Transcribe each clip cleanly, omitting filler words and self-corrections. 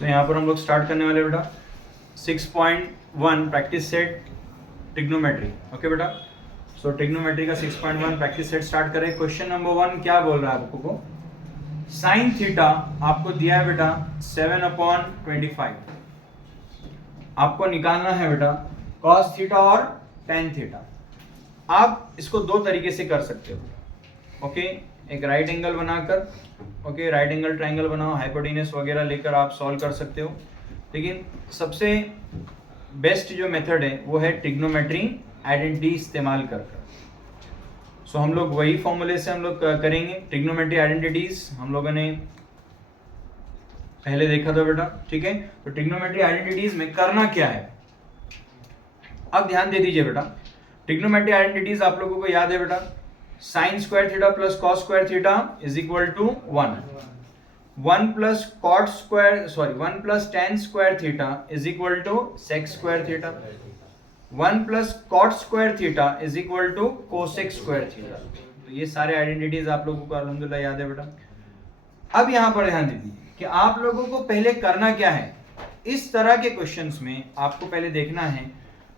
सो यहाँ पर हम लोग स्टार्ट करने वाले बेटा 6.1 प्रैक्टिस सेट ट्रिग्नोमेट्री। ओके बेटा, सो ट्रिग्नोमेट्री का 6.1 प्रैक्टिस सेट स्टार्ट करें। क्वेश्चन नंबर 1 क्या बोल रहा है आपको? साइन थीटा आपको दिया है बेटा 7/25। आपको निकालना है बेटा कॉस थीटा और टेन थीटा। आप इसको दो तरीके से कर सकते हो। ओके, एक राइट एंगल बनाकर, ओके राइट एंगल ट्रायंगल बनाओ, हाइपोटेन्यूस वगैरह लेकर आप सॉल्व कर सकते हो। लेकिन सबसे बेस्ट जो मेथड है वो है ट्रिग्नोमेट्री आइडेंटिटी इस्तेमाल कर। सो हम लोग वही फॉर्मूले से हम लोग करेंगे। ट्रिग्नोमेट्री आइडेंटिटीज हम लोगों ने पहले देखा था बेटा, ठीक है। तो ट्रिग्नोमेट्री आइडेंटिटीज में करना क्या है, अब ध्यान दे दीजिए बेटा। ट्रिग्नोमेट्री आइडेंटिटीज आप लोगों को याद है बेटा, sine square theta plus cos square theta is equal to 1, 1 plus cot square sorry 1 plus tan square theta is equal to sec square theta, 1 plus cot square theta is equal to cosec square theta. तो ये सारे identities आप लोगों को अल्हम्दुलिल्लाह याद है बेटा। अब यहाँ पर ध्यान दीजिए कि आप लोगों को पहले करना क्या है। इस तरह के क्वेश्चंस में आपको पहले देखना है,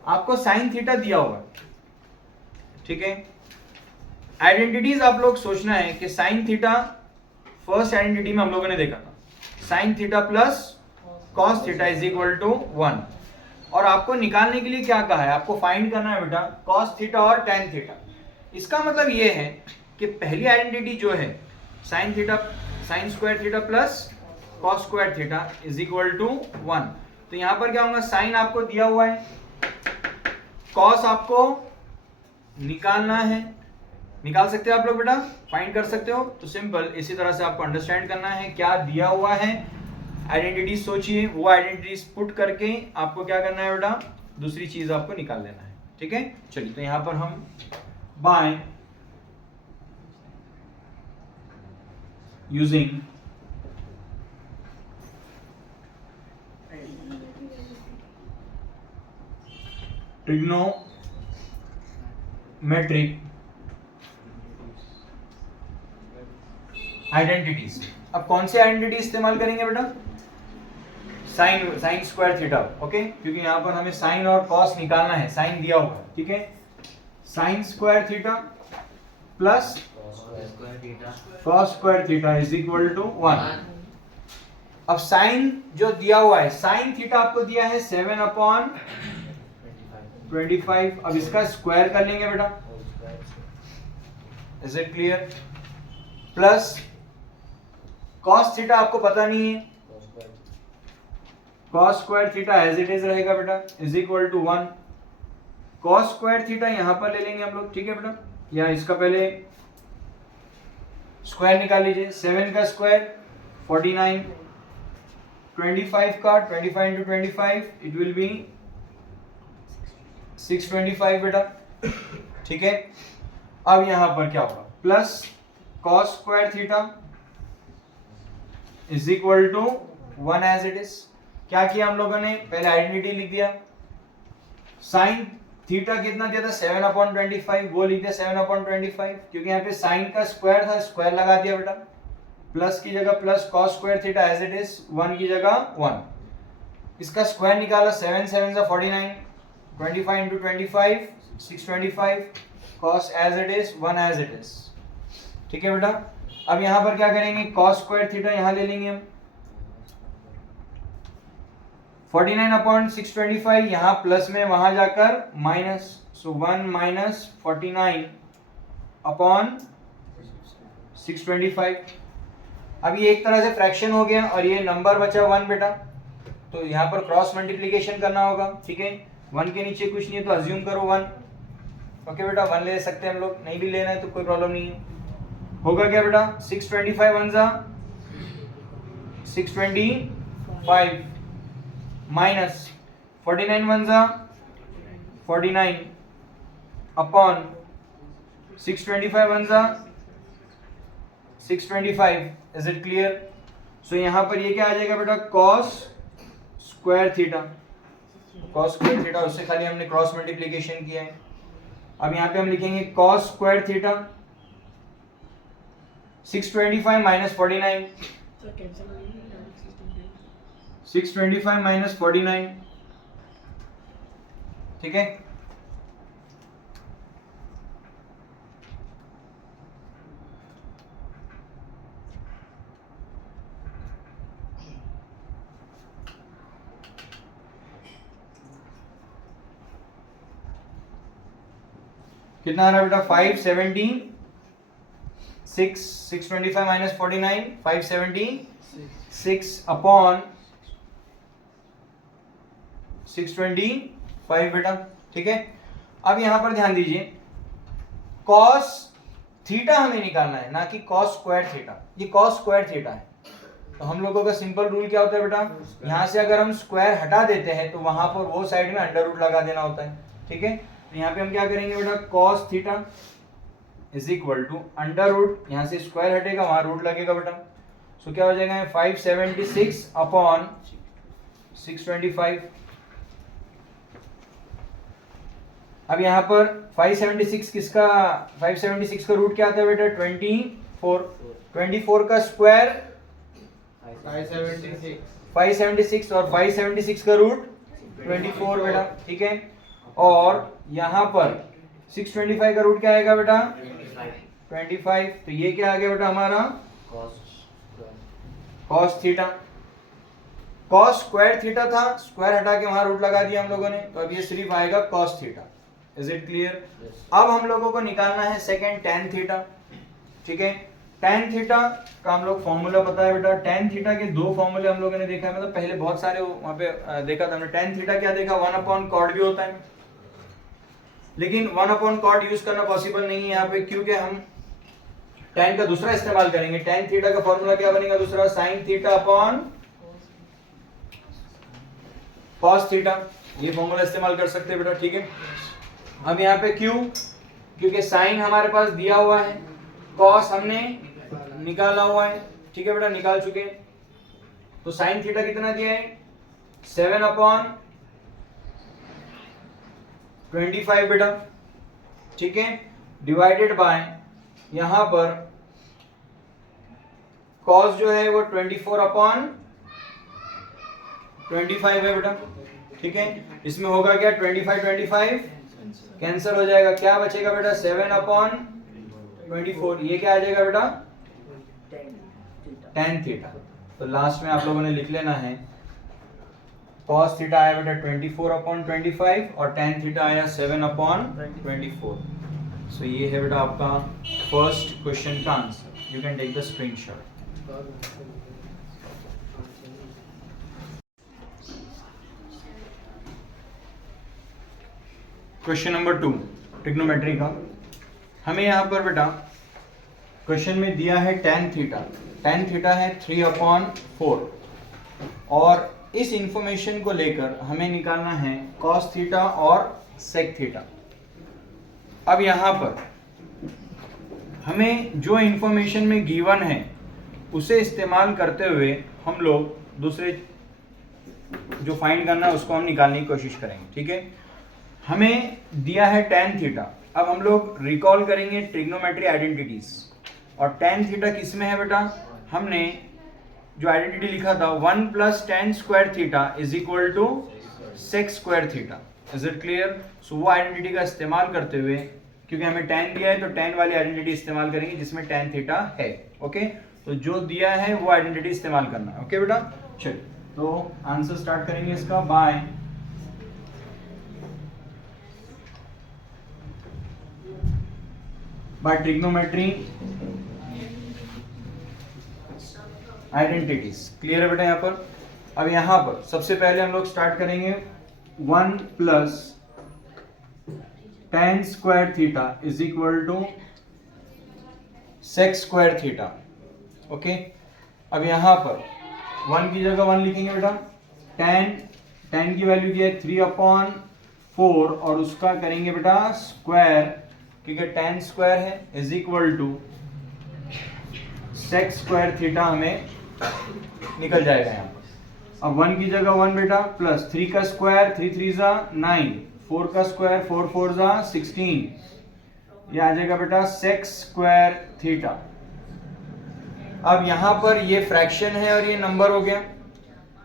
आपको साइन थीटा दिया हुआ है, ठीक है। आइडेंटिटीज आप लोग सोचना है कि साइन थीटा फर्स्ट आइडेंटिटी में हम लोगों ने देखा था, sine theta plus cos theta is equal to 1। और आपको निकालने के लिए क्या कहा है, आपको फाइंड करना है बेटा कॉस थीटा और टेन थीटा। इसका मतलब ये है कि पहली आइडेंटिटी जो है sine theta sine square theta plus cos square theta is equal to 1। तो यहां पर क्या होगा, साइन आपको दिया हुआ है, कॉस आपको निकालना है, निकाल सकते हो आप लोग बेटा, फाइंड कर सकते हो। तो सिंपल इसी तरह से आपको अंडरस्टैंड करना है क्या दिया हुआ है, आइडेंटिटीज सोचिए, वो आइडेंटिटीज पुट करके आपको क्या करना है बेटा, दूसरी चीज आपको निकाल लेना है, ठीक है। चलिए, तो यहां पर हम बाय यूजिंग ट्रिग्नोमेट्रिक आइडेंटिटीज। अब कौन से आइडेंटिटी इस्तेमाल करेंगे बेटा, साइन स्क्वायर थीटा, ओके, क्योंकि यहां पर हमें साइन और कॉस निकालना है, साइन दिया हुआ है, ठीक है। Sine square theta plus cos square theta is equal to 1। अब साइन जो दिया हुआ है, साइन थीटा आपको दिया है 7/25। अब इसका स्क्वायर कर लेंगे बेटा, is it clear. Plus cos theta आपको पता नहीं है, cos square theta as it is रहेगा बेटा, is equal to 1। Cos square theta यहां पर ले लेंगे हम लोग, ठीक है बेटा। या इसका पहले स्क्वायर निकाल लीजिए, 7 का स्क्वायर 49, 25 का 25 इंटू 25 इट विल बी 625 बेटा, ठीक है। अब यहां पर क्या होगा, plus cos square theta is equal to 1 as it is. क्या किया हम लोगों ने, पहले आइडेंटिटी लिख दिया, साइन थीटा कितना दिया था 7/25, वो लिख दिया 7/25, क्योंकि यहाँ पे साइन का स्क्वायर था, स्क्वायर लगा दिया बेटा। प्लस की जगह plus cos square theta as it is, 1 की जगह 1। इसका स्क्वायर निकाला, 7 7 जा 49, 25 into 25 625, cos as it is 1 as it is, ठीक है बेटा। अब यहां पर क्या करेंगे, कॉस स्क्वायर थीटा यहां ले लेंगे हम, 49/625 यहां प्लस में, वहां जाकर माइनस, सो 1 माइनस 49/625। अब ये एक तरह से फ्रैक्शन हो गया और ये नंबर बचा 1 बेटा, तो यहाँ पर क्रॉस मल्टीप्लिकेशन करना होगा, ठीक है। 1 के नीचे कुछ नहीं है तो अज्यूम करो 1, ओके बेटा। 1 ले सकते हैं हम लोग, नहीं भी लेना है तो कोई प्रॉब्लम नहीं है। होगा क्या बेटा, 625 1 जा 625 माइनस 49 1 जा 49 अपॉन 625 1 जा 625, इज इट क्लियर। सो यहां पर ये क्या आ जाएगा बेटा, cos square theta, cos square theta, उससे खाली हमने क्रॉस मल्टीप्लिकेशन किया है। अब यहां पे हम लिखेंगे cos square theta 625 minus 49, 625 minus 49, ठीक है। कितना आ रहा है बेटा? 576, 625 माइनस 49, 576 अपॉन 625 बेटा, ठीक है। अब यहां पर ध्यान दीजिए, कॉस थीटा हमें निकालना है, ना कि कॉस स्क्वायर थीटा। ये कॉस स्क्वायर थीटा है, तो हम लोगों का सिंपल रूल क्या होता है बेटा? यहां से अगर हम स्क्वायर हटा देते हैं तो वहां पर वो साइड में अंडर रूट लगा देना होता है, ठीक है। तो यहाँ पे हम क्या करेंगे बेटा? Cos theta is equal to under root, यहाँ से स्क्वायर हटेगा वहां रूट लगेगा बेटा, सो क्या हो जाएगा? 576 अपॉन 625। अब यहाँ पर 576 किसका, 576 का रूट क्या आता है बेटा? 24, 24 का स्क्वायर 576 और 576 का रूट 24 बेटा, ठीक है। और यहाँ पर 625 का रूट क्या आएगा बेटा? 25। तो ये क्या आ गया बेटा हमारा? Cos theta. Cos square theta था, स्क्वायर हटा के वहां रूट लगा दिया हम लोगों ने, तो अब ये सिर्फ आएगा cos theta. Is it clear? अब हम लोगों को निकालना है सेकेंड टेन थीटा, ठीक है। टेन थीटा का हम लोग फॉर्मूला पता है बेटा। टेन थीटा के दो फॉर्मूले हम लोगों ने देखा है, मतलब पहले बहुत सारे वहां पे देखा था हमने। टेन थीटा क्या देखा? 1/cot भी होता है, लेकिन 1/cot यूज करना पॉसिबल नहीं है यहाँ पे, क्योंकि हम टेन का दूसरा इस्तेमाल करेंगे। टेन थीटा का फॉर्मूला क्या बनेगा दूसरा? Sign theta upon cos theta. ये फॉर्मूला इस्तेमाल कर सकते हैं बेटा, ठीक है। अब यहाँ पे क्यों? क्योंकि साइन हमारे पास दिया हुआ है, कॉस हमने निकाला हुआ है, ठीक है बेटा, निकाल चुके हैं। तो साइन थीटा कितना दिया है? 7/25 बेटा, ठीक है, डिवाइडेड बाय यहां पर कॉस जो है वो 24/25 है बेटा, ठीक है। इसमें होगा क्या? 25 कैंसिल हो जाएगा, क्या बचेगा बेटा? 7/24। ये क्या आ जाएगा बेटा? Tan theta. तो लास्ट में आप लोगों ने लिख लेना है, cos थीटा आया बेटा 24/25 और tan थीटा आया 7/24। सो ये है बेटा आपका फर्स्ट क्वेश्चन का आंसर। You can take the screenshot. Question number 2 trigonometry का। हमें यहाँ पर बेटा क्वेश्चन में दिया है tan थीटा। tan थीटा है 3/4 और इस इंफॉर्मेशन को लेकर हमें निकालना है cos थीटा और sec थीटा। अब यहाँ पर हमें जो इंफॉर्मेशन में गिवन है उसे इस्तेमाल करते हुए हम लोग दूसरे जो फाइंड करना है उसको हम निकालने की कोशिश करेंगे, ठीक है। हमें दिया है tan थीटा। अब हम लोग रिकॉल करेंगे ट्रिग्नोमेट्री आइडेंटिटीज। और tan थीटा किस में है बेटा? हमने जो आइडेंटिटी लिखा था 1 + tan square theta is equal to sec square theta. Is it clear? So वो आइडेंटिटी का इस्तेमाल करते हुए, क्योंकि हमें tan दिया है तो tan वाली आइडेंटिटी इस्तेमाल करेंगे जिसमें tan थीटा है, ओके। तो जो दिया है वो आइडेंटिटी इस्तेमाल करना है, ओके बेटा। चलिए तो आंसर स्टार्ट करेंगे इसका बाय ट्रिग्नोमेट्री आइडेंटिटीज। क्लियर है बेटा यहाँ पर? अब यहाँ पर सबसे पहले हम लोग स्टार्ट करेंगे 1 + tan square theta is equal to sec square theta, okay. अब यहाँ पर 1 की जगह 1 लिखेंगे बेटा। tan की वैल्यू क्या है? 3/4 और उसका करेंगे बेटा स्क्वायर, क्योंकि tan स्क्वायर है, is equal to sec square theta हमें निकल जाएगा यहाँ पर। अब 1 की जगह 1 बेटा, प्लस 3 का स्क्वायर 3 3 जा 9, 4 का स्क्वायर 4 4 जा 16, ये आ जाएगा बेटा sec स्क्वायर थीटा। अब यहाँ पर ये फ्रैक्शन है और ये नंबर हो गया,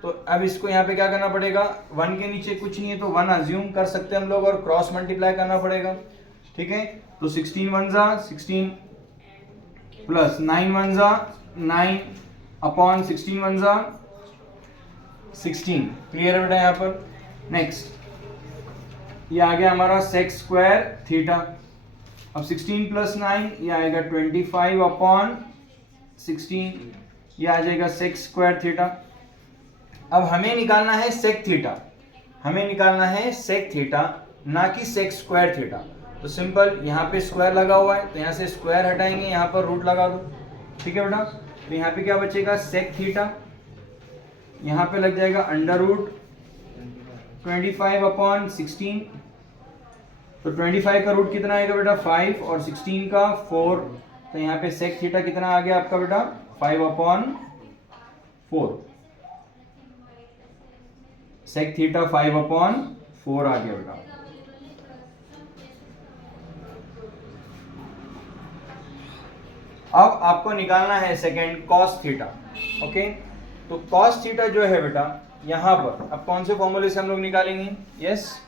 तो अब इसको यहाँ पे क्या करना पड़ेगा, 1 के नीचे कुछ नहीं है तो 1 अज्यूम कर सकते हैं हम लोग और क्रॉस मल्टीप्लाई करना पड़ेगा, ठीक है। तो 16 1 जा 16 प्लस 9 1 जा 9 अपॉन 16 1 जा 16। क्लियर है बेटा यहाँ पर। नेक्स्ट ये आ गया हमारा सेक स्क्वायर थीटा। अब 16 प्लस 9 ये आएगा 25 अपॉन 16, ये आ जाएगा सेक स्क्वायर थीटा। अब हमें निकालना है सेक थीटा, हमें निकालना है सेक थीटा, ना कि सेक स्क्वायर थीटा। तो सिंपल यहाँ पे स्क्वायर लगा हुआ है तो यहाँ से स्क्वायर हटाएंगे, यहाँ पर रूट लगा दो, ठीक है बेटा। तो यहाँ पे क्या बचेगा, सेक थीटा, यहाँ पे लग जाएगा अंडर रूट 25 अपॉन 16। तो 25 का रूट कितना आएगा बेटा 5 और 16 का 4। तो यहाँ पे सेक थीटा कितना आ गया आपका बेटा 5 अपॉन 4। सेक थीटा 5 अपॉन 4 आ गया बेटा। अब आपको निकालना है सेकेंड कॉस थीटा। ओके, तो कॉस थीटा जो है बेटा यहां पर अब कौन से फॉर्मूले से हम लोग निकालेंगे, यस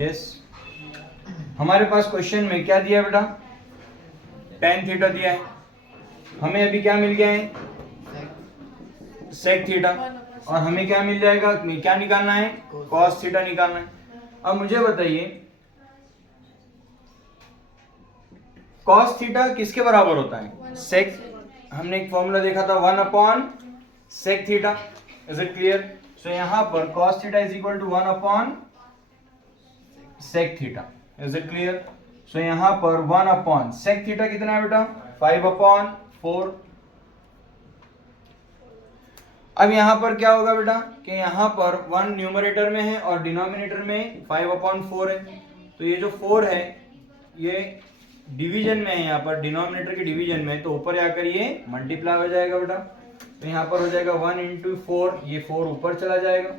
यस, हमारे पास क्वेश्चन में क्या दिया है बेटा, tan थीटा दिया है, हमें अभी क्या मिल गया है सेक थीटा, और हमें क्या मिल जाएगा, क्या निकालना है, कॉस थीटा निकालना है। अब मुझे बताइए कॉस थीटा किसके बराबर होता है, सेक, हमने एक फॉर्मूला देखा था 1 upon sec theta, is it clear. So यहां पर cos theta is equal to 1 upon sec theta, is it clear. So यहां पर 1 अपॉन सेक थीटा कितना है बेटा 5 अपॉन 4। अब यहां पर क्या होगा बेटा कि यहां पर 1 न्यूमरेटर में है और डिनोमिनेटर में 5 अपॉन 4 है। तो ये जो 4 है ये डिवीजन में है, यहाँ पर डिनोमिनेटर के डिवीजन में, तो ऊपर जाकर ये मल्टीप्लाई हो जाएगा बेटा। तो यहाँ पर हो जाएगा 1 इंटू 4, ये 4 ऊपर चला जाएगा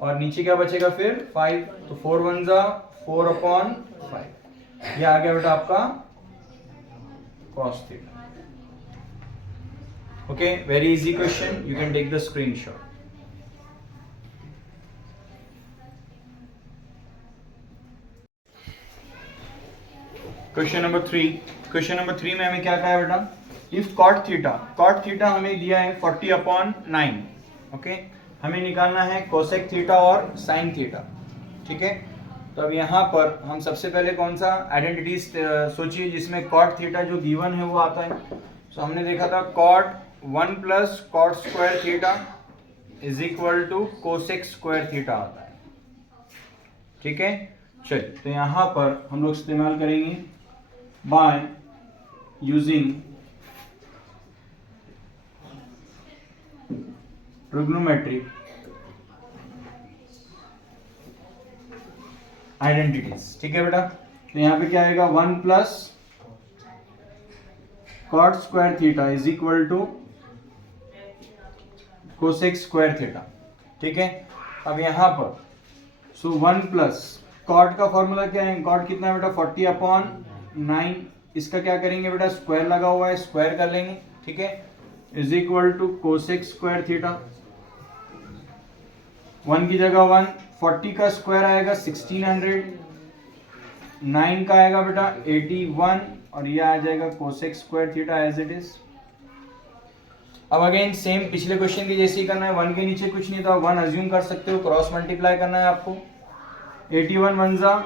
और नीचे क्या बचेगा फिर 5। तो 4 1 जा 4 अपॉन 5, ये आ गया बेटा आपका cos theta. Okay, very easy question, you can take the screenshot. Question number 3, question number 3 में हमें क्या कहा है बेटा, इफ कॉट थीटा हमें दिया है 40 अपॉन 9। ओके, हमें निकालना है कोसेक थीटा और साइन थीटा, ठीक है। तो अब यहाँ पर हम सबसे पहले कौन सा आइडेंटिटीज सोचिए जिसमें कॉट थीटा जो गिवन है वो आता है। तो हमने देखा था cot 1 plus cot square theta is equal to cosec square theta आता है, ठीक है। चलिए, तो यहाँ पर हम लोग इस्तेमाल करेंगे बाय यूजिंग ट्रिग्नोमेट्रिक आइडेंटिटीज, ठीक है बेटा। तो यहाँ पे क्या आएगा 1 plus cot square theta is equal to cosec square theta, ठीक है। अब यहाँ पर सो 1 प्लस कॉट का फॉर्मूला क्या है, कॉट कितना है बेटा 40 अपॉन 9, इसका क्या करेंगे बेटा स्क्वायर लगा हुआ है स्क्वायर कर लेंगे, ठीक है, is equal to cosec square theta. 1 की जगह 1, 40 का स्क्वायर आएगा 1600, 9 का आएगा बेटा 81 और ये आ जाएगा cosec square theta as it is. अब अगेन सेम पिछले क्वेश्चन की जैसे ही करना है, 1 के नीचे कुछ नहीं था 1 अज्यूम कर सकते हो, क्रॉस मल्टीप्लाई करना है आपको। 81 1 जा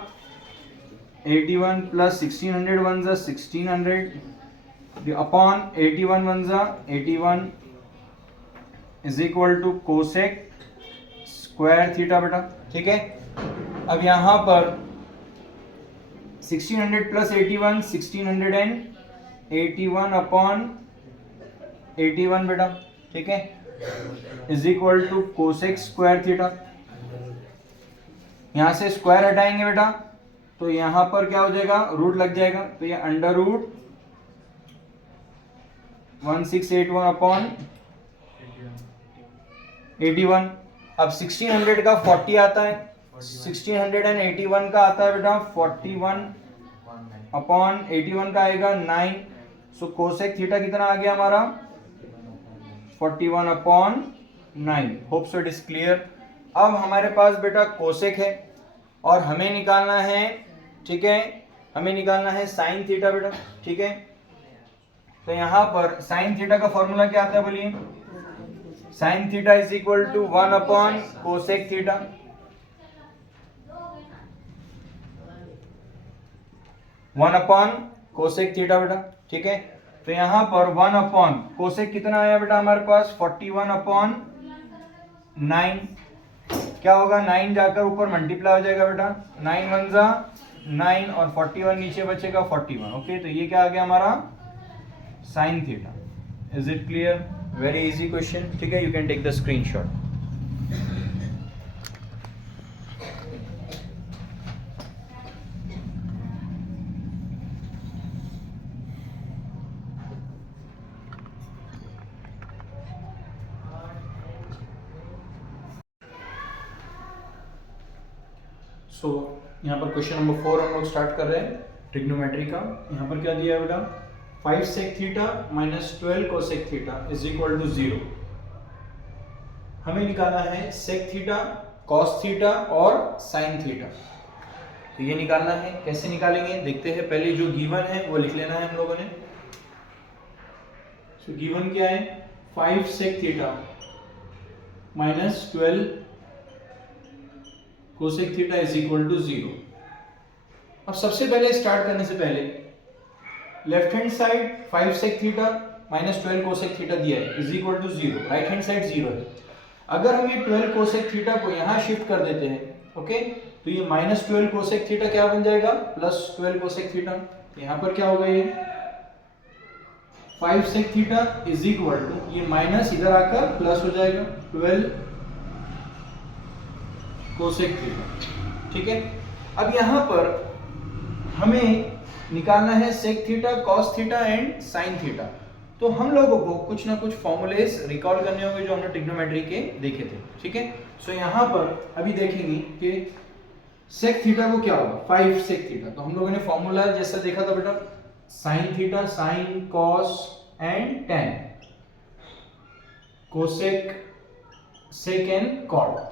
81 प्लस 1600 1 जा 1600 अपॉन 81 1 जा 81 is equal to cosec square theta बेटा, ठीक है। अब यहां पर 1600 प्लस 81 1681 अपॉन 81 बेटा, ठीक है, is equal to cosec square theta. यहां से स्क्वायर हटाएंगे बेटा तो यहां पर क्या हो जाएगा रूट लग जाएगा, तो ये अंडर रूट 1681 अपॉन 81। अब 1600 का 40 आता है, 1681 का आता है बेटा 41 अपॉन 81 का आएगा 9। सो कोसेक थीटा कितना आ गया हमारा 41/9। Hope so it is clear. अब हमारे पास बेटा कोसेक है और हमें निकालना है, ठीक है, हमें निकालना है साइन थीटा बेटा, ठीक है। तो यहाँ पर साइन थीटा का फॉर्मूला क्या आता है बोलिए? Sine theta is equal to 1/कोसेक थीटा। कोसेक थीटा बेटा, ठीक है। तो यहाँ पर 1/कोसेक कितना आया बेटा हमारे पास? 41/9। क्या होगा? 9 जाकर ऊपर मल्टीप्लाई हो जाएगा बेटा, 9 1 जा 9 और 41 नीचे बचेगा 41। ओके, तो ये क्या आ गया हमारा? Sine theta. Is it clear? Very easy question, ठीक है। You can take the screenshot. So यहाँ पर क्वेश्चन नंबर 4 हम लोग स्टार्ट कर रहे हैं ट्रिग्नोमेट्री का। यहाँ पर क्या दिया है बेटा? 5 sec theta minus 12 cosec theta is equal to 0। हमें निकालना है सेक थीटा, कॉस थीटा और साइन थीटा। तो ये निकालना है, कैसे निकालेंगे देखते हैं। पहले जो गिवन है वो लिख लेना है हम लोगों ने। सो गिवन क्या है? 5 sec theta minus 12 cosec theta is equal to 0। अब सबसे पहले स्टार्ट करने से पहले left hand side 5 sec theta minus 12 cosec theta दिया है is equal to 0, right hand side 0 है। अगर हम ये 12 कोसेक थीटा को यहाँ शिफ्ट कर देते हैं, ओके, तो ये माइनस 12 कोसेक थीटा क्या बन जाएगा? Plus 12 cosec theta. यहाँ पर क्या होगा? ये 5 sec theta is equal to, ये माइनस इधर आकर प्लस हो जाएगा 12 कोसेक थीटा, ठीक है। अब यहाँ पर हमें निकालना है sec theta, cos theta and sine theta. तो हम लोगों को कुछ ना कुछ फॉर्मूलेस रिकॉल करने होंगे जो हमने ट्रिग्नोमेट्री के देखे थे, ठीक है। सो यहाँ पर अभी देखेंगे कि सेक थीटा को क्या होगा? 5 सेक थीटा। तो हम लोगों ने फॉर्मूला जैसा देखा था बेटा, sine theta, sine, cos and tan, cosec, sec and cot.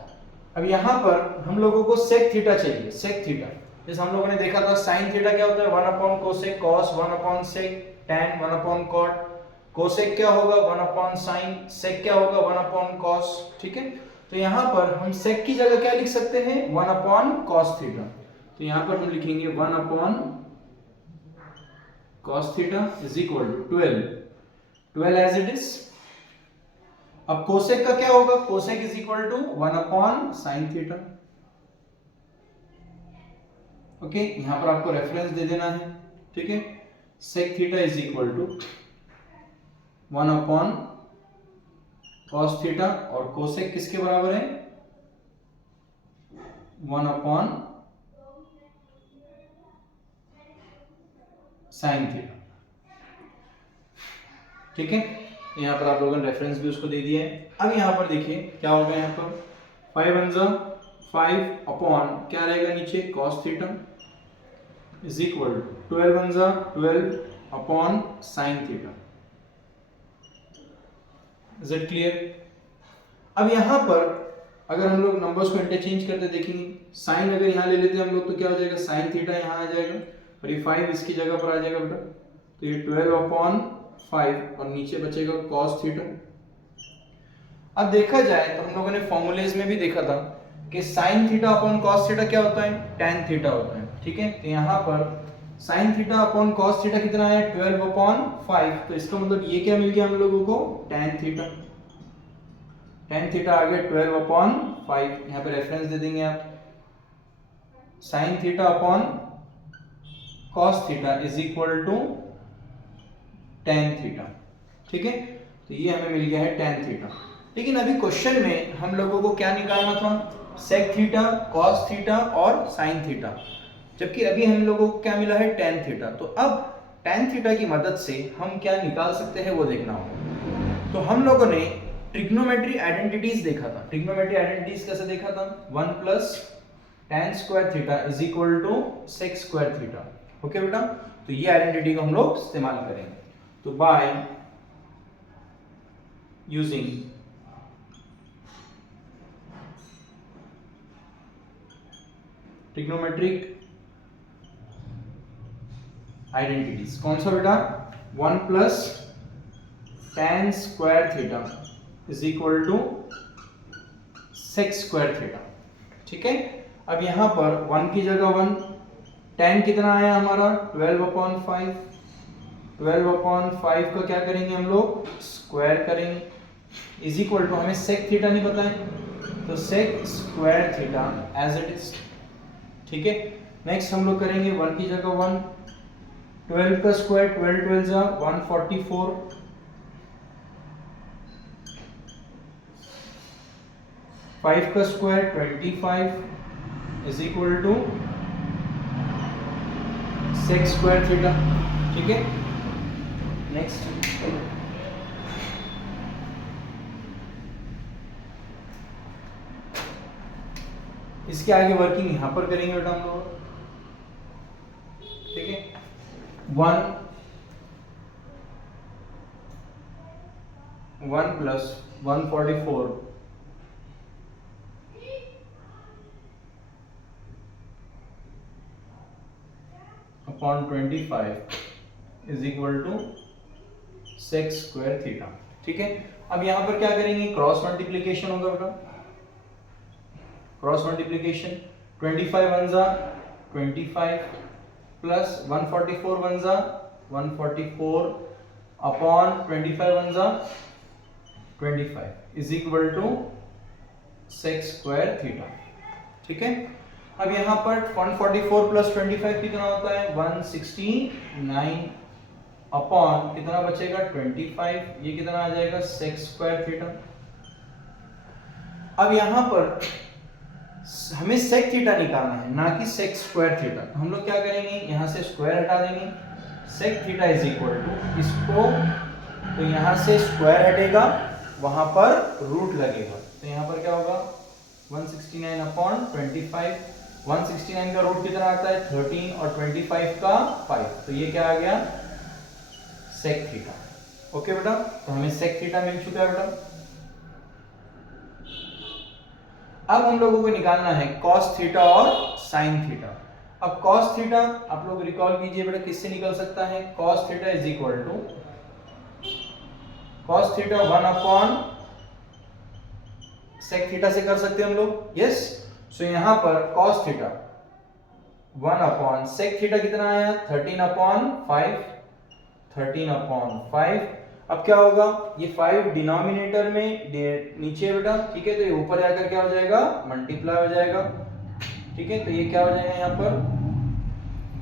अब यहाँ पर हम लोगों को सेक थीटा चाहिए, सेक थीटा। जैसे हम लोगों ने देखा था साइन थीटा क्या होता है? 1/कोसेक, कॉस 1/सेक, टेन 1/कॉट। कोसेक क्या होगा? 1/साइन। सेक क्या होगा? 1/कॉस, ठीक है। तो यहाँ पर हम सेक की जगह क्या लिख सकते हैं? 1/कॉस थीटा। तो यहाँ पर हम लिखेंगे 1/कॉस theta is equal to 12 as it is. अब कोसेक का क्या होगा? कोसेक इज इक्वल टू 1/साइन थीटा। ओके, यहां पर आपको रेफरेंस दे देना है, ठीक है। Sec theta is equal to 1/कॉस थीटा और कोसेक किसके बराबर है? 1/साइन थीटा, ठीक है। यहाँ पर आप लोगों ने रेफरेंस भी उसको दे दिया है। अब यहाँ पर देखिए क्या होगा, यहाँ पर 5 1 5 अपॉन क्या रहेगा नीचे? cos theta is equal to 12 1 12 upon sine theta. Is it clear? अब यहाँ पर अगर हम लोग नंबर्स को इंटरचेंज करते देखेंगे, साइन अगर यहाँ ले लेते हम लोग तो क्या हो जाएगा? साइन थीटा यहाँ आ जाएगा और ये 5 इसकी जगह पर आ जाएगा बेटा। तो ये 12/5 और नीचे बचेगा cos थीटा। अब देखा जाए तो हम लोगों ने फॉर्मूलेज में भी देखा था कि sign theta upon cos theta क्या होता है? tan थीटा होता है, ठीक है। तो यहाँ पर sign theta upon cos theta कितना है? 12/5। तो इसका मतलब ये क्या मिल गया हम लोगों को? tan theta. tan थीटा आ गया 12/5। यहाँ पे रेफरेंस दे देंगे आप, sine theta upon cos theta is equal to tan theta, ठीक है। तो ये हमें मिल गया है tan थीटा। लेकिन अभी क्वेश्चन में हम लोगों को क्या निकालना था? सेक थीटा, cos थीटा और sin थीटा, जबकि अभी हम लोगों को क्या मिला है? tan theta. तो अब tan थीटा की मदद से हम क्या निकाल सकते हैं वो देखना होगा। तो हम लोगों ने ट्रिग्नोमेट्री आइडेंटिटीज देखा था। ट्रिग्नोमेट्री आइडेंटिटीज कैसे देखा था? 1 plus tan square theta is equal to sec square theta. Okay बेटा, तो ये आइडेंटिटी को हम लोग इस्तेमाल करेंगे। तो बाय using ट्रिग्नोमेट्रिक आइडेंटिटीज। कौन सा बेटा? 1 plus tan square theta is equal to sec square theta. ठीक है, अब यहां पर 1 की जगह 1, tan कितना आया हमारा 12/5, 12/5 का क्या करेंगे हम लोग? स्क्वायर करेंगे, इज इक्वल टू हमें sec थीटा नहीं पता है तो sec square theta as it is. ठीक है, नेक्स्ट हम लोग करेंगे 1 की जगह 1, 12 का स्क्वायर 12 12 जा 144, 5 का square 25 is equal to sec square theta. ठीक है, नेक्स्ट इसके आगे वर्किंग यहां पर करेंगे बेटा हम लोग। ठीक है, 1 plus 144 upon 25 is equal to sec square theta. ठीक है, अब यहां पर क्या करेंगे? क्रॉस मल्टीप्लीकेशन होगा बेटा, क्रॉस मल्टीप्लीकेशन 25 वन जा 25 प्लस 144 वन जा 144 अपॉन 25 वन जा 25 is equal to sec square theta. ठीक है, अब यहां पर 144 प्लस 25 कितना होता है? 169 अपॉन कितना बचेगा? 25, ये कितना आ जाएगा? sec square theta. अब यहां पर हमें sec थीटा निकालना है, ना कि sec स्क्वायर थीटा। तो हम लोग क्या करेंगे? यहां से स्क्वायर हटा देंगे, sec theta is equal to इसको, तो यहां से स्क्वायर हटेगा, वहां पर रूट लगेगा, तो यहां पर क्या होगा? 169 अपॉन 25, 169 का रूट कितना आता है? 13 और 25 का 5, तो ये क्या आ गया? sec theta. ओके बेटा, तो हमें sec थीटा मिल चुका है बेटा। अब हम लोगों को निकालना है cos थीटा और sin थीटा। अब cos थीटा आप लोग रिकॉल कीजिए बेटा, किससे निकल सकता है? cos theta is equal to cos theta 1 upon sec theta से कर सकते हैं हम लोग। यस, सो यहां पर cos theta 1 upon sec theta कितना आया? 13 अपॉन 5, 13 अपॉन 5। अब क्या होगा? ये 5 डिनोमिनेटर में नीचे बेटा, ठीक है, तो ये ऊपर जाकर क्या हो जाएगा? मल्टीप्लाई हो जाएगा। ठीक है, तो ये क्या हो जाएगा यहाँ पर?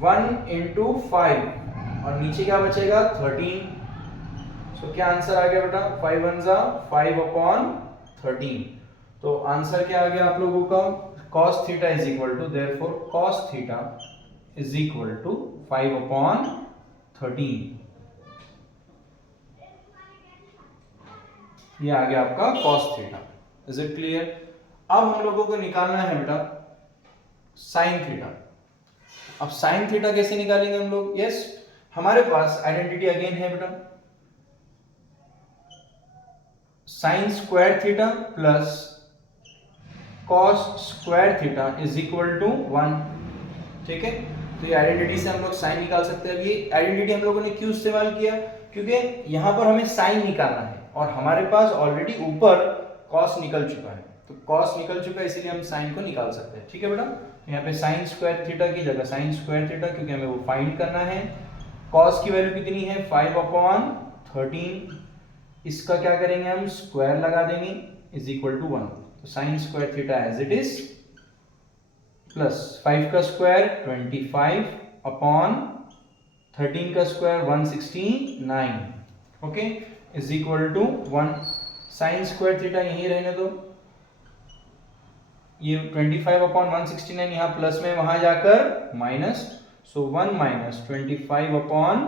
1 इंटू 5 और नीचे क्या बचेगा? 13। सो क्या आंसर आ गया बेटा? 5 1 जा 5 अपॉन 13। तो आंसर क्या आ गया आप लोगों का? cos theta is equal to, therefore cos theta is equal to 5 upon 13। ये आ गया आपका cos theta. Is it clear? अब हम लोगों को निकालना है बेटा sin थीटा। अब sin थीटा कैसे निकालेंगे हम लोग? यस, हमारे पास आइडेंटिटी अगेन है बेटा, sin square theta plus cos square theta is equal to 1। ठीक है, तो ये आइडेंटिटी से हम लोग sin निकाल सकते हैं। ये आइडेंटिटी हम लोगों ने क्यों इस्तेमाल किया? क्योंकि यहां पर हमें sin निकालना है और हमारे पास ऑलरेडी ऊपर cos निकल चुका है, तो cos निकल चुका है, इसीलिए हम sin को निकाल सकते हैं। ठीक है बेटा, यहाँ पे sin स्क्वायर थीटा की जगह sin स्क्वायर थीटा, क्योंकि हमें वो फाइंड करना है। cos की वैल्यू कितनी है? 5 अपॉन 13। इसका क्या करेंगे हम? स्क्वायर लगा देंगे, इज इक्वल टू 1। तो sin square theta as it is plus 5 का स्क्वायर 25 अपॉन 13 का square 169, okay, is equal to 1। sin square theta यहीं रहने दो, ये 25 अपॉन 169 यहाँ प्लस में, वहां जाकर माइनस, सो 1 माइनस 25 अपॉन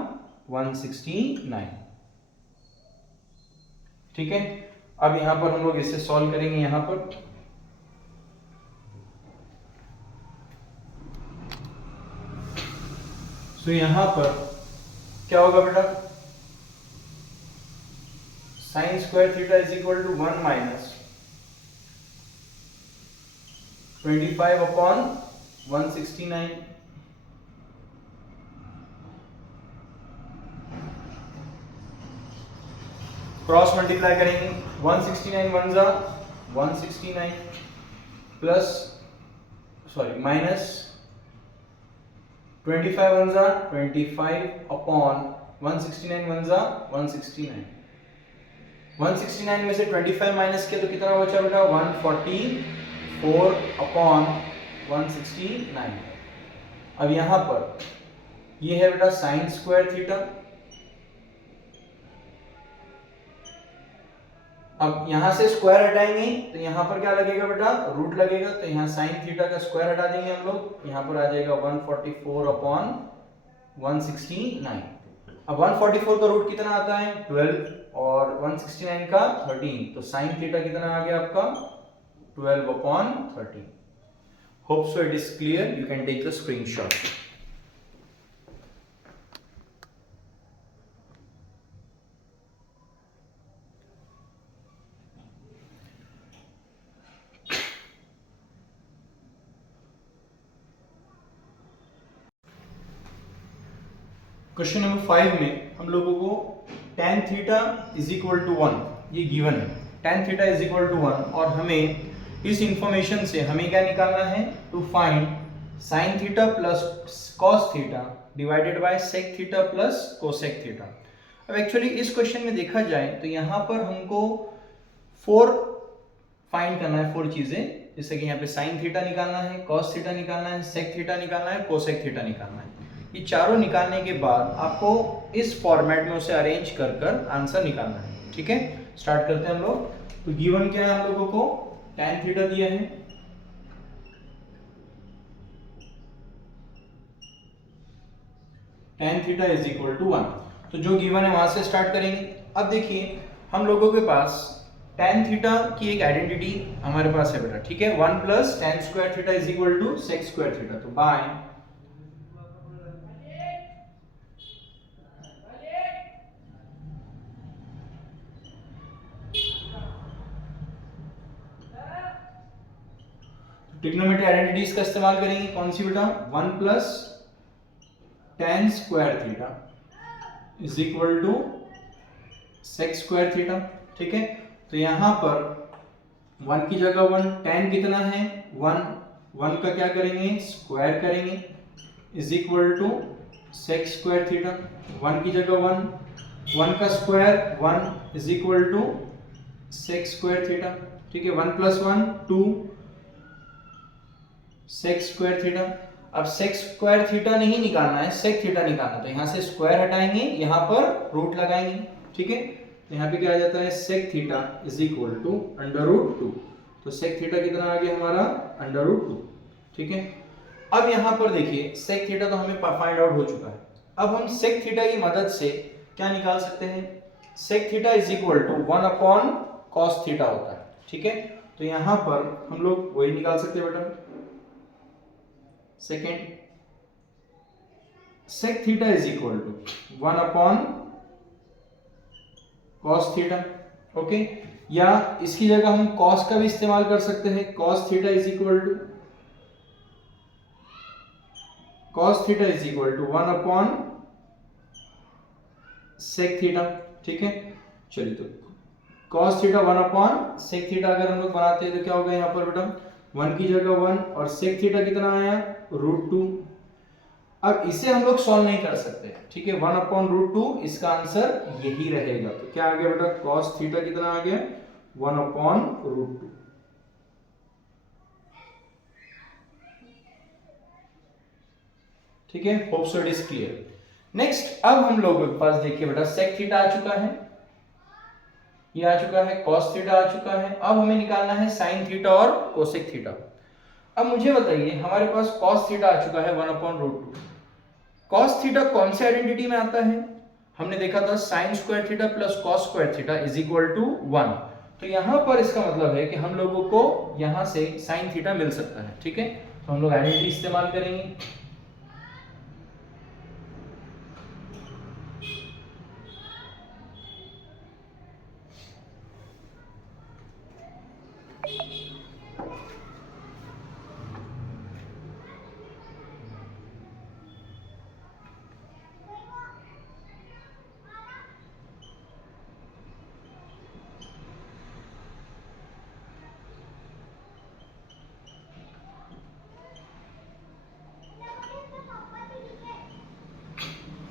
169। ठीक है, अब यहां पर हम लोग इसे सॉल्व करेंगे। यहां पर सो यहां पर क्या होगा बेटा? Sine square theta is equal to 1 minus 25 upon 169। Cross multiply करेंगे, 169 वन जा 169 प्लस माइनस 25 वन जा 25 अपॉन 169 वन जा 169। 169 में से 25 माइनस किया तो कितना बचा बेटा 144 अपॉन 169। अब यहां पर ये है बेटा साइन स्क्वायर थीटा। अब यहां से स्क्वायर हटाएंगे तो यहां पर क्या लगेगा बेटा रूट लगेगा, तो यहां साइन थीटा का स्क्वायर हटा देंगे हम लोग, यहां पर आ जाएगा 144 अपॉन 169। अब 144 का रूट कितना आता है 12 और 169 का 13, तो साइन थीटा कितना आ गया आपका 12 upon 13। Hope so it is clear, you can take the screenshot. Question number 5 में हम लोगों को tan theta is equal to 1 ये गिवन है, tan theta is equal to 1, और हमें इस इंफॉर्मेशन से हमें क्या निकालना है to find sin theta plus cos theta divided by sec theta plus cosec theta. अब एक्चुअली इस क्वेश्चन में देखा जाए तो यहाँ पर हमको 4 फाइंड करना है, 4 चीजें, जैसे कि यहाँ पे sin थीटा निकालना है, cos थीटा निकालना है, sec थीटा निकालना है, cosec थीटा निकालना है। ये चारों निकालने के बाद आपको इस फॉर्मेट में उसे अरेंज कर कर आंसर निकालना है। ठीक है, स्टार्ट करते हैं हम लोग। तो गिवन क्या है हम लोगों को tan थीटा दिया है, tan theta is equal to 1, तो जो गिवन है वहां से स्टार्ट करेंगे। अब देखिए हम लोगों के पास tan थीटा की एक आइडेंटिटी हमारे पास है बेटा, ठीक है, 1 plus tan square theta is equal to sec square theta. तो बाय ट्रिग्नोमेट्री आइडेंटिटीज का इस्तेमाल करेंगे, कौन सी बेटा 1 plus tan square theta is equal to sec square theta. ठीक है, तो यहां पर 1 की जगह 1, tan कितना है 1, 1 का क्या करेंगे स्क्वायर करेंगे is equal to sec square theta. 1 की जगह 1, 1 का square 1 is equal to sec square theta. ठीक है, 1 प्लस 1 2 sec स्क्वायर थीटा। अब sec स्क्वायर थीटा नहीं निकालना है, sec थीटा निकालना है, तो यहां से स्क्वायर हटाएंगे, यहां पर रूट लगाएंगे। ठीक है, तो यहां पे क्या आ जाता है sec theta is equal to under root 2, तो sec थीटा कितना आ गया हमारा अंडर रूट 2। ठीक है, अब यहां पर देखिए sec थीटा तो हमें फाइंड आउट हो चुका है। अब हम sec थीटा की मदद से क्या निकाल सकते हैं, sec theta is equal to 1 upon cos theta होता है। ठीक है, तो यहां पर हम लोग वही निकाल सकते हैं बेटा, second sec theta is equal to 1 upon cos theta. Okay, या इसकी जगह हम cos का भी इस्तेमाल कर सकते हैं, cos theta is equal to 1 upon sec theta. ठीक है, चलिए तो cos theta 1 upon sec theta अगर हम लोग बनाते हैं तो क्या होगा यहाँ पर बेटा 1 की जगह 1 और sec थीटा कितना आया रूट 2। अब इसे हम लोग सॉल्व नहीं कर सकते, ठीक है, 1 अपॉन रूट 2 इसका आंसर यही रहेगा। तो क्या आ गया बेटा cos थीटा कितना आ गया 1 अपॉन रूट 2। ठीक है, hope so it is clear. Next अब हम लोगों के पास देखिए बेटा sec थीटा आ चुका है, ये आ चुका है, cos थीटा आ चुका है, अब हमें निकालना है sin थीटा और cosec थीटा। अब मुझे बताइए हमारे पास cos थीटा आ चुका है 1 अपॉन रूट 2, cos थीटा कौन से आइडेंटिटी में आता है, हमने देखा था sin square theta plus cos square theta is equal to 1, तो यहां पर इसका मतलब है कि हम लोगों को यहां से sin थीटा मिल सकता है। ठीक है, तो हम लोग आइडेंटिटी इस्तेमाल करेंगे,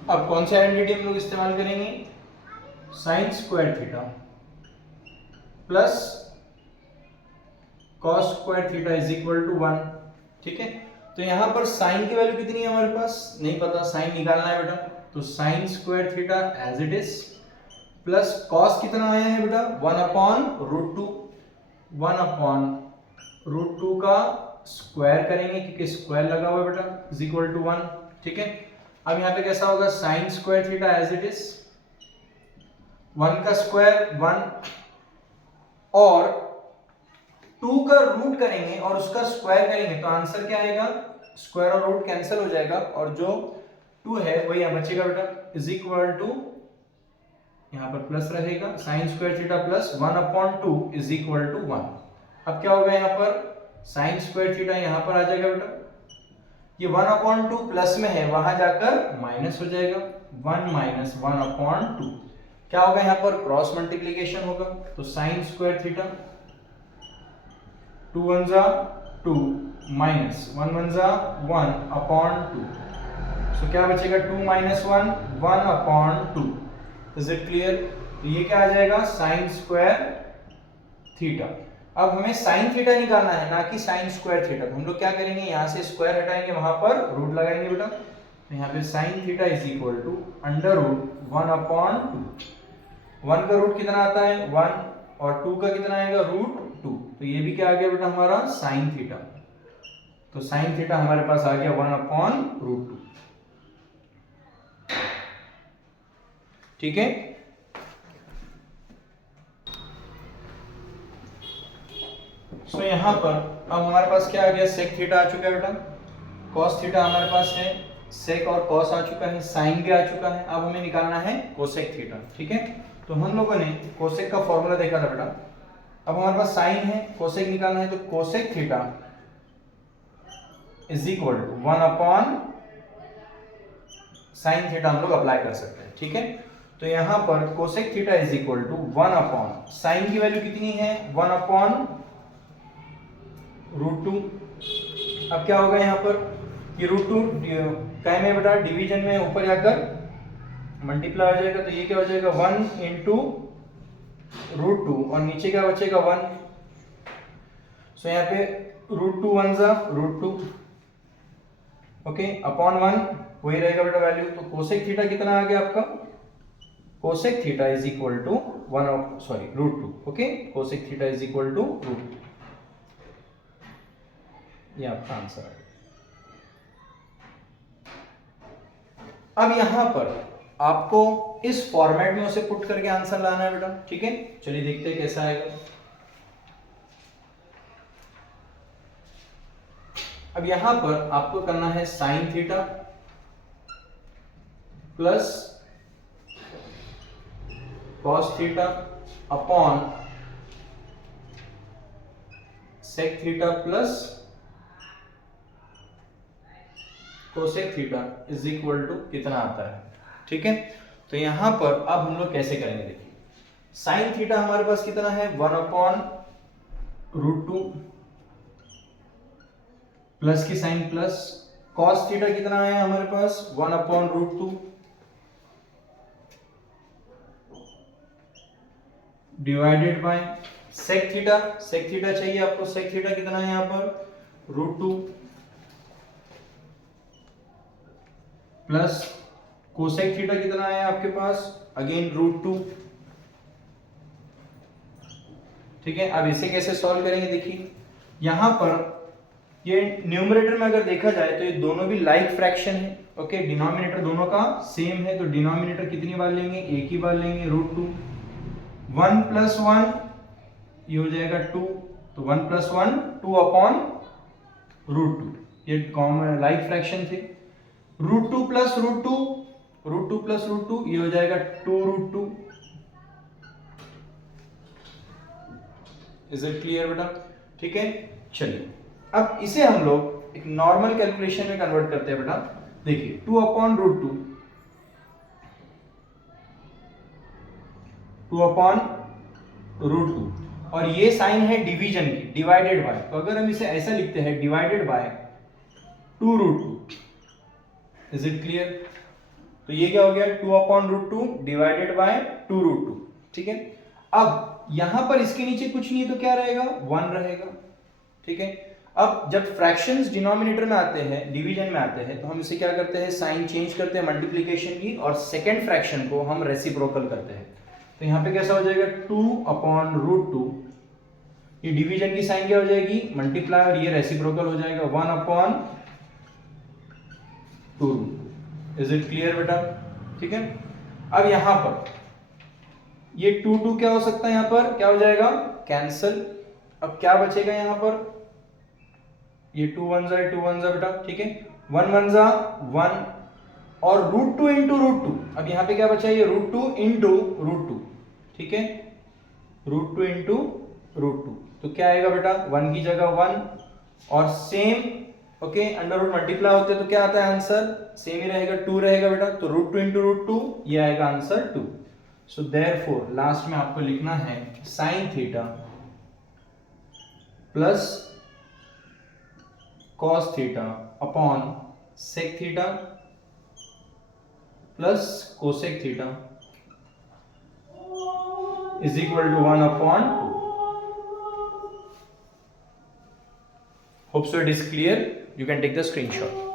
अब कौन सी आइडेंटिटी हम लोग इस्तेमाल करेंगे, sine square theta plus cos square theta is equal to 1। ठीक है, तो यहां पर साइन की वैल्यू कितनी है हमारे पास, नहीं पता, साइन निकालना है बेटा, तो sine square theta as it is plus cos कितना आया है बेटा 1/√2, 1/√2 का स्क्वायर करेंगे क्योंकि स्क्वायर लगा हुआ है बेटा इज इक्वल टू 1। ठीक है, अब यहाँ पे कैसा होगा, sine square theta as it is 1 का स्क्वायर 1 और 2 का रूट करेंगे और उसका स्क्वायर करेंगे तो आंसर क्या आएगा, स्क्वायर और रूट कैंसिल हो जाएगा और जो 2 है वही यहाँ बचेगा बेटा इज इक्वल टू, यहाँ पर प्लस रहेगा, sine square theta plus 1/2 is equal to 1। अब क्या होगा, यहाँ पर साइन स्क्वायर थीटा यहाँ पर आ जाएगा बेटा, ये 1/2 प्लस में है वहां जाकर माइनस हो जाएगा, 1 माइनस 1/2 क्या होगा, यहाँ पर क्रॉस मल्टीप्लीकेशन होगा, तो साइन स्क्वायर थीटा 2 1 जा 2 माइनस 1 1 जा 1/2, सो क्या बचेगा 2 माइनस 1 1/2। इज इट क्लियर, तो ये क्या आ जाएगा साइन स्क्वायर थीटा। अब हमें साइन थीटा निकालना है ना कि साइन स्क्वायर थीटा, तो हम लोग क्या करेंगे, यहाँ से स्क्वायर हटाएंगे वहां पर रूट लगाएंगे बेटा, तो यहाँ पे sine theta is equal to √1/2। 1 का रूट कितना आता है 1 और 2 का कितना आएगा √2, तो ये भी क्या आ गया बेटा हमारा साइन थीटा, तो साइन थीटा हमारे पास आ गया 1/√2। ठीक है, सो यहां पर अब हमारे पास क्या आ गया, सेक थीटा आ चुका है बेटा, कॉस थीटा हमारे पास है, सेक और कॉस आ चुका है, साइन भी आ चुका है, अब हमें निकालना है कोसेक थीटा। ठीक है, तो हम लोगों ने कोसेक का फॉर्मूला देखा था बेटा, अब हमारे पास साइन है, कोसेक निकालना है, तो cosec theta is equal to 1/, sine theta हम लोग अप्लाई कर सकते हैं। ठीक है, तो यहां पर cosec theta is equal to 1/, sine की वैल्यू कितनी है 1/√2। अब क्या होगा यहाँ पर, ये √2 काय में बेटा डिवीजन में ऊपर जाकर मल्टीप्लाई हो जाएगा, तो ये क्या हो जाएगा 1 इंटू √2 और नीचे क्या बचेगा 1, सो यहाँ पे √2 1 जा √2, ओके अपॉन 1 वही रहेगा बेटा वैल्यू, तो कोसेक थीटा कितना आ गया आपका, cosec theta is equal to √2, okay cosec theta is equal to √2, ये आपका आंसर है। अब यहां पर आपको इस फॉर्मेट में उसे पुट करके आंसर लाना है बेटा। ठीक है, चलिए देखते हैं कैसा आएगा। अब यहां पर आपको करना है sine theta plus cos theta upon sec theta plus cosec theta is equal to कितना आता है। ठीक है, तो यहां पर अब हम लोग कैसे करेंगे, देखिए साइन थीटा हमारे पास कितना है 1/√2 प्लस की साइन प्लस कॉस थीटा कितना है हमारे पास 1/√2 डिवाइडेड बाय सेक थीटा चाहिए आपको, सेक थीटा कितना है यहां पर √2 प्लस कोसेक थीटा कितना है आपके पास अगेन √2। ठीक है, अब इसे कैसे सॉल्व करेंगे, देखिए यहां पर ये न्यूमरेटर में अगर देखा जाए तो ये दोनों भी लाइक फ्रैक्शन है, ओके डिनोमिनेटर दोनों का सेम है, तो डिनोमिनेटर कितनी बार लेंगे, एक ही बार लेंगे √2, 1 + 1 ये हो जाएगा 2, तो 1 + 1 2/√2, ये कॉमन लाइक फ्रैक्शन थे। √2 + √2 ये हो जाएगा 2√2। इज इट क्लियर बेटा? ठीक है, चलिए अब इसे हम लोग एक नॉर्मल कैलकुलेशन में कन्वर्ट करते हैं बेटा। देखिए 2/√2 और ये साइन है डिवीजन की, डिवाइडेड बाय, तो अगर हम इसे ऐसा लिखते हैं divided by 2√2। Is it clear? तो ये क्या हो गया 2/√2 डिवाइडेड बाय 2√2, ठीक है। अब यहां पर इसके नीचे कुछ नहीं है तो क्या रहेगा 1 रहेगा, ठीक है। अब जब फ्रैक्शंस डिनोमिनेटर में आते हैं, डिवीजन में आते हैं, तो हम इसे क्या करते हैं साइन चेंज करते हैं मल्टीप्लिकेशन की, और सेकंड फ्रैक्शन को हम रेसिप्रोकल करते हैं। तो यहां पे कैसा हो जाएगा 2/√2, ये डिवीजन की साइन क्या हो जाएगी मल्टीप्लाई, और ये रेसिप्रोकल हो जाएगा 1/2√2। इज इट क्लियर बेटा, ठीक है। अब यहां पर ये 2 क्या हो सकता है, यहां पर क्या हो जाएगा कैंसल। अब क्या बचेगा यहां पर, ये 2 1 जा बेटा, ठीक है। 1 1 जा 1, और √2 इंटू √2, अब यहां पे क्या बचा, ये √2 इंटू √2, ठीक है। √2 इंटू √2, तो क्या आएगा बेटा 1 की जगह 1, और same okay under root multiply होते हैं तो क्या आता है आंसर सेम ही रहेगा 2 रहेगा बेटा, तो √2 इंटू √2 ये आएगा आंसर 2। सो देयरफॉर लास्ट में आपको लिखना है sine theta plus cos theta upon sec theta plus cosec theta is equal to 1/2। Hope so it is clear. You can take the screenshot.